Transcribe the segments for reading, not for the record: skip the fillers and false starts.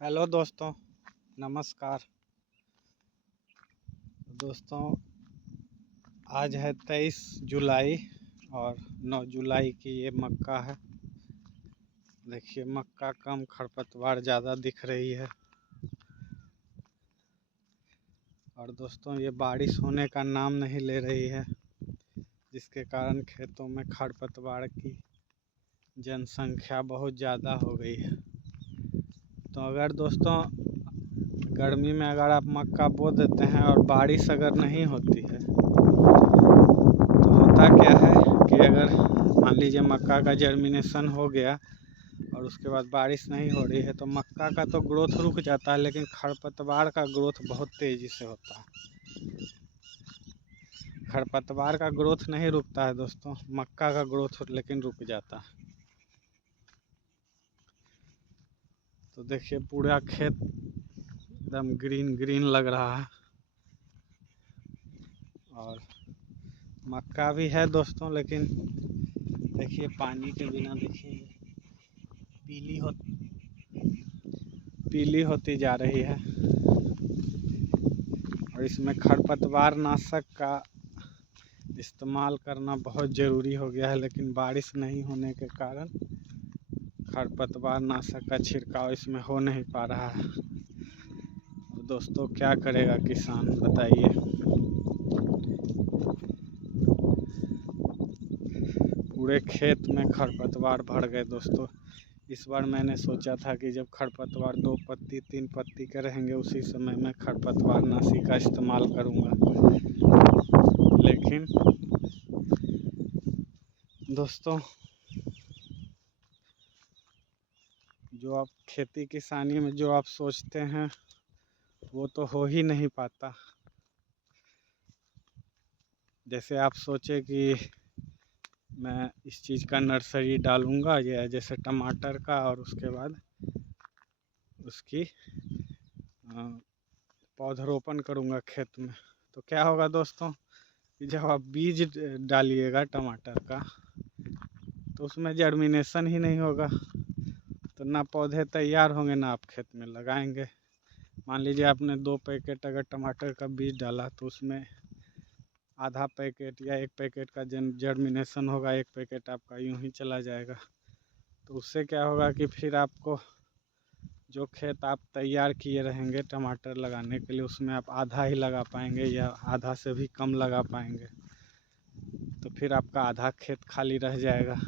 Hello दोस्तों, नमस्कार। दोस्तों, आज है 23 जुलाई और 9 जुलाई की ये मक्का है। देखिए, मक्का कम, खरपतवार ज़्यादा दिख रही है। और दोस्तों, ये बारिश होने का नाम नहीं ले रही है, जिसके कारण खेतों में खरपतवार की जनसंख्या बहुत ज़्यादा हो गई है। तो अगर दोस्तों गर्मी में अगर आप मक्का बो देते हैं और बारिश अगर नहीं होती है तो होता क्या है कि अगर मान लीजिए मक्का का जर्मिनेशन हो गया और उसके बाद बारिश नहीं हो रही है तो मक्का का तो ग्रोथ रुक जाता है, लेकिन खरपतवार का ग्रोथ बहुत तेज़ी से होता है। खरपतवार का ग्रोथ नहीं रुकता है दोस्तों, मक्का का ग्रोथ लेकिन रुक जाता है। तो देखिए, पूरा खेत एकदम ग्रीन ग्रीन लग रहा है और मक्का भी है दोस्तों, लेकिन देखिए पानी के बिना देखिए पीली होती जा रही है। और इसमें खरपतवार नाशक का इस्तेमाल करना बहुत ज़रूरी हो गया है, लेकिन बारिश नहीं होने के कारण खरपतवार नाशक का छिड़काव इसमें हो नहीं पा रहा है। तो दोस्तों, क्या करेगा किसान, बताइए। पूरे खेत में खरपतवार भर गए दोस्तों। इस बार मैंने सोचा था कि जब खरपतवार 2 पत्ती 3 पत्ती के रहेंगे उसी समय मैं खरपतवार नाशी का इस्तेमाल करूँगा, लेकिन दोस्तों जो आप खेती किसानी में जो आप सोचते हैं वो तो हो ही नहीं पाता। जैसे आप सोचे कि मैं इस चीज़ का नर्सरी डालूँगा, या जैसे टमाटर का, और उसके बाद उसकी पौधरोपण करूँगा खेत में। तो क्या होगा दोस्तों कि जब आप बीज डालिएगा टमाटर का तो उसमें जर्मिनेशन ही नहीं होगा, तो ना पौधे तैयार होंगे ना आप खेत में लगाएंगे। मान लीजिए आपने 2 पैकेट अगर टमाटर का बीज डाला तो उसमें आधा पैकेट या 1 पैकेट का जर्मिनेशन होगा, 1 पैकेट आपका यूं ही चला जाएगा। तो उससे क्या होगा कि फिर आपको जो खेत आप तैयार किए रहेंगे टमाटर लगाने के लिए उसमें आप आधा ही लगा पाएंगे या आधा से भी कम लगा पाएंगे, तो फिर आपका आधा खेत खाली रह जाएगा।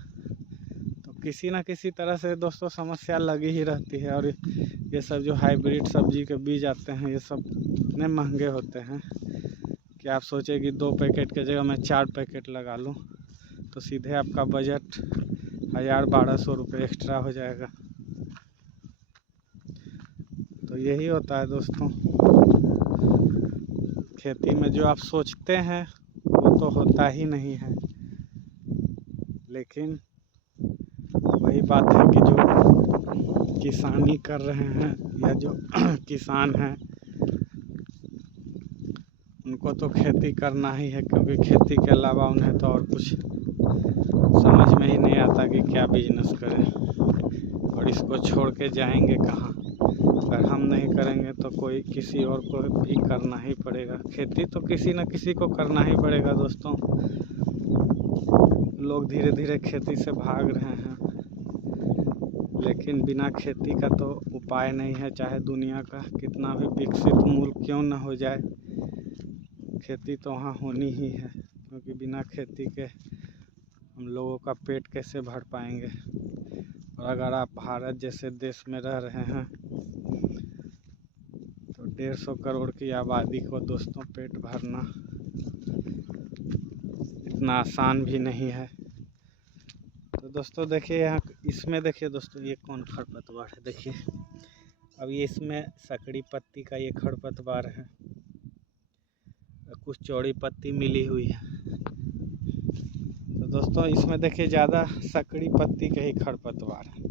तो किसी ना किसी तरह से दोस्तों समस्या लगी ही रहती है। और ये सब जो हाइब्रिड सब्जी के बीज आते हैं ये सब इतने महंगे होते हैं कि आप सोचे कि 2 पैकेट के जगह मैं 4 पैकेट लगा लूँ तो सीधे आपका बजट 1000-1200 रुपये एक्स्ट्रा हो जाएगा। तो यही होता है दोस्तों, खेती में जो आप सोचते हैं वो तो होता ही नहीं है। लेकिन वही बात है कि जो किसानी कर रहे हैं या जो किसान हैं उनको तो खेती करना ही है, क्योंकि खेती के अलावा उन्हें तो और कुछ समझ में ही नहीं आता कि क्या बिजनेस करें। और इसको छोड़ के जाएंगे कहाँ? अगर हम नहीं करेंगे तो कोई किसी और को भी करना ही पड़ेगा। खेती तो किसी न किसी को करना ही पड़ेगा दोस्तों। लोग धीरे धीरे खेती से भाग रहे हैं, लेकिन बिना खेती का तो उपाय नहीं है। चाहे दुनिया का कितना भी विकसित मुल्क क्यों न हो जाए, खेती तो वहाँ होनी ही है, क्योंकि बिना खेती के हम लोगों का पेट कैसे भर पाएंगे। और अगर आप भारत जैसे देश में रह रहे हैं तो 150 करोड़ की आबादी को दोस्तों पेट भरना इतना आसान भी नहीं है। तो दोस्तों देखिए, यहाँ इसमें देखिए दोस्तों ये कौन खरपतवार है, देखिए अब ये इसमें सकड़ी पत्ती का ये खरपतवार है, कुछ चौड़ी पत्ती मिली हुई है। तो दोस्तों इसमें देखिए ज़्यादा सकड़ी पत्ती के ही खरपतवार है।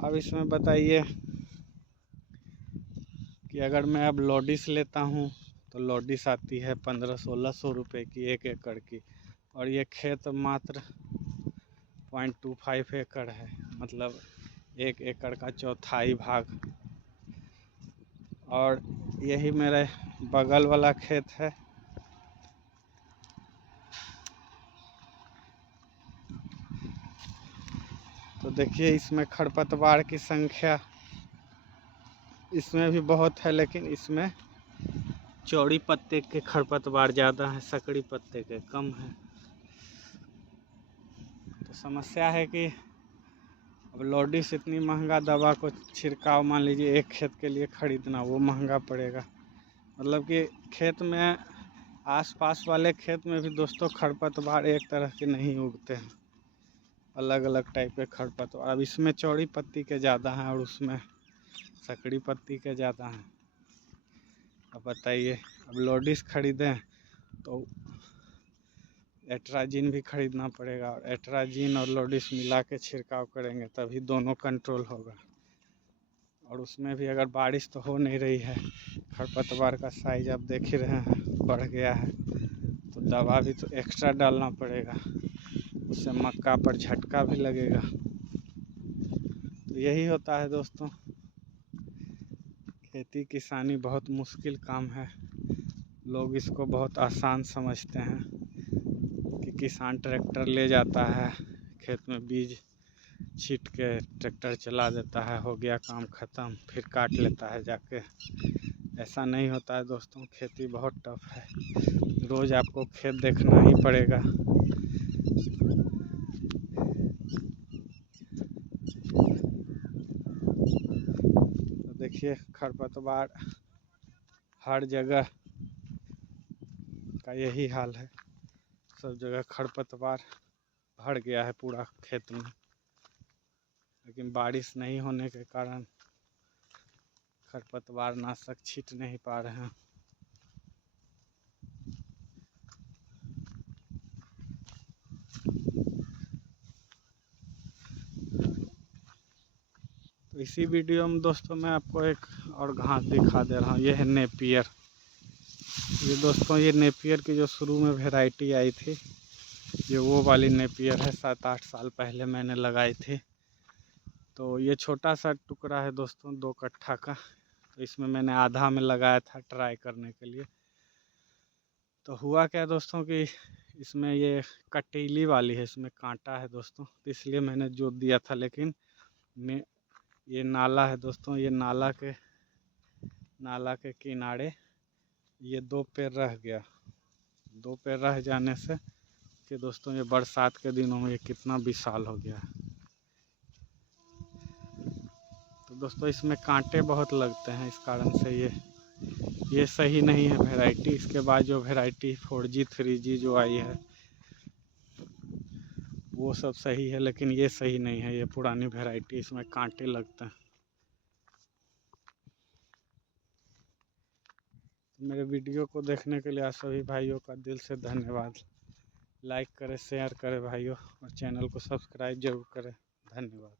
अब इसमें बताइए कि अगर मैं अब लोडिस लेता हूँ तो लोडिस आती है 1500-1600 रुपये की 1 एकड़ की, और ये खेत मात्र 0.25 एकड़ है, मतलब 1 एकड़ का चौथाई भाग। और यही मेरे बगल वाला खेत है। तो देखिए इसमें खरपतवार की संख्या इसमें भी बहुत है, लेकिन इसमें चौड़ी पत्ते के खरपतवार ज़्यादा है, सकड़ी पत्ते के कम है। तो समस्या है कि अब लोडिस इतनी महंगा दवा को छिड़काव मान लीजिए एक खेत के लिए खरीदना, वो महंगा पड़ेगा। मतलब कि खेत में आसपास वाले खेत में भी दोस्तों खरपतवार एक तरह के नहीं उगते हैं, अलग अलग टाइप के खरपतवार। अब इसमें चौड़ी पत्ती के ज़्यादा हैं और उसमें सकड़ी पत्ती के ज़्यादा हैं। अब बताइए, अब लोडिस खरीदें तो एट्राजिन भी खरीदना पड़ेगा, और एट्राजिन और लोडिस मिला के छिड़काव करेंगे तभी दोनों कंट्रोल होगा। और उसमें भी अगर बारिश तो हो नहीं रही है, खरपतवार का साइज आप देख ही रहे हैं बढ़ गया है, तो दवा भी तो एक्स्ट्रा डालना पड़ेगा, उससे मक्का पर झटका भी लगेगा। तो यही होता है दोस्तों, खेती किसानी बहुत मुश्किल काम है। लोग इसको बहुत आसान समझते हैं कि किसान ट्रैक्टर ले जाता है, खेत में बीज छीट के ट्रैक्टर चला देता है, हो गया काम ख़त्म, फिर काट लेता है जाके। ऐसा नहीं होता है दोस्तों, खेती बहुत टफ है, रोज़ आपको खेत देखना ही पड़ेगा। तो देखिए खरपतवार हर जगह का यही हाल है, सब जगह खरपतवार भर गया है पूरा खेत में। लेकिन बारिश नहीं होने के कारण खरपतवार नाशक छीट नहीं पा रहे हैं। तो इसी वीडियो में दोस्तों मैं आपको एक और घास दिखा दे रहा हूँ, ये है नेपियर। ये दोस्तों ये नेपियर की जो शुरू में वैरायटी आई थी, ये वो वाली नेपियर है, 7-8 साल पहले मैंने लगाई थी। तो ये छोटा सा टुकड़ा है दोस्तों 2 कट्ठा का, तो इसमें मैंने आधा में लगाया था ट्राई करने के लिए। तो हुआ क्या दोस्तों कि इसमें ये कटीली वाली है, इसमें कांटा है दोस्तों, तो इसलिए मैंने जोत दिया था। लेकिन मैं ये नाला है दोस्तों, ये नाला के किनारे ये 2 पेड़ रह गया। 2 पेड़ रह जाने से कि दोस्तों ये बरसात के दिनों में ये कितना विशाल हो गया है। तो दोस्तों इसमें कांटे बहुत लगते हैं, इस कारण से ये सही नहीं है वैरायटी। इसके बाद जो वैरायटी 4G 3G जो आई है वो सब सही है, लेकिन ये सही नहीं है, ये पुरानी वैरायटी, इसमें कांटे लगते हैं। मेरे वीडियो को देखने के लिए आप सभी भाइयों का दिल से धन्यवाद। लाइक करें, शेयर करें भाइयों, और चैनल को सब्सक्राइब जरूर करें। धन्यवाद।